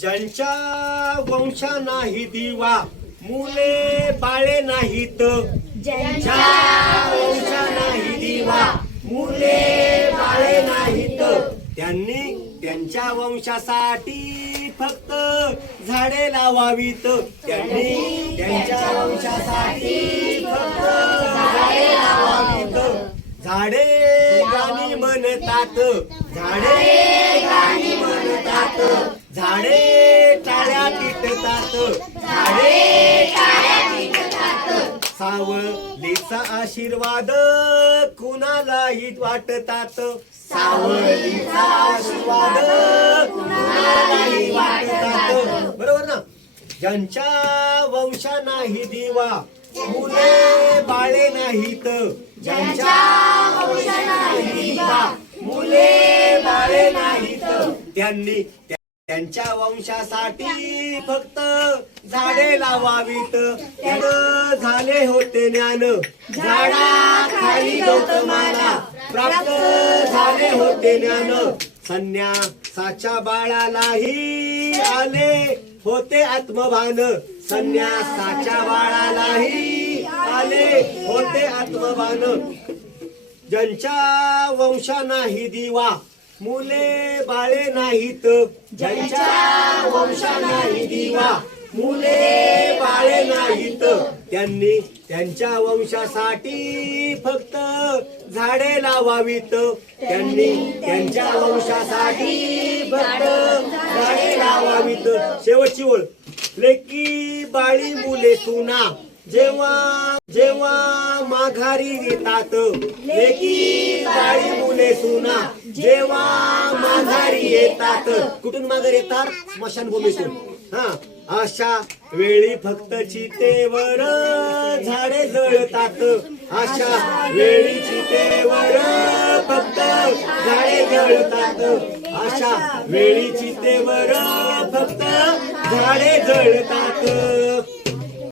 ज्यांच्या वंशा नाही दिवा मुले बाळे नाहीत, ज्यांच्या वंशा नाही दिवा मुले बाळे नाहीत, त्यांनी त्यांच्या वंशासाठी फक्त झाडे लावावीत, त्यांनी त्यांच्या वंशासाठी फक्त झाडे लावावीत. झाडे गाणी म्हणतात, झाडे गाणी म्हणतात, झाडे टाळ्या पिटतात, झाडे टाळ्या पिटतात. सावलीचा आशीर्वाद कुणालाही वाटतात, सावलीचा आशीर्वाद कुणालाही वाटतात. बरोबर ना. ज्यांच्या वंशा नाही दिवा मुले बाळे नाहीत, ज्यांच्या वंशा नाही दिवा मुले बाळे नाहीत, त्यांनी त्यांच्या वंशासाठी फक्त झाडे लावावीत. झाले होते ज्ञान झाडाखाली गौतमाला, प्राप्त झाले होते ज्ञान संन्यासाच्या बाळालाही आले होते आत्मभान, संन्यासाच्या बाळालाही आले होते आत्मभान. ज्यांच्या वंशा नाही दिवा मुले बाळे नाहीत, ज्यांच्या वंशा नाही दिवा मुले बाळे नाहीत, त्यांनी त्यांच्या वंशासाठी फक्त झाडे लावावीत, त्यांनी त्यांच्या वंशासाठी फक्त झाडे लावावीत. शेवटची ओळ. लेकी बाळी मुले सुना जेव्हा जेव्हा माघारी येतात, लेकी बाळी मुले सुना जेव्हा माघारी येतात. कुठून माघारी येतात? स्मशानभूमीतून. हा, अशा वेळी फक्त चितेवर झाडे जळतात, अशा वेळी चितेवर फक्त झाडे जळतात, अशा वेळी चितेवर फक्त झाडे जळतात.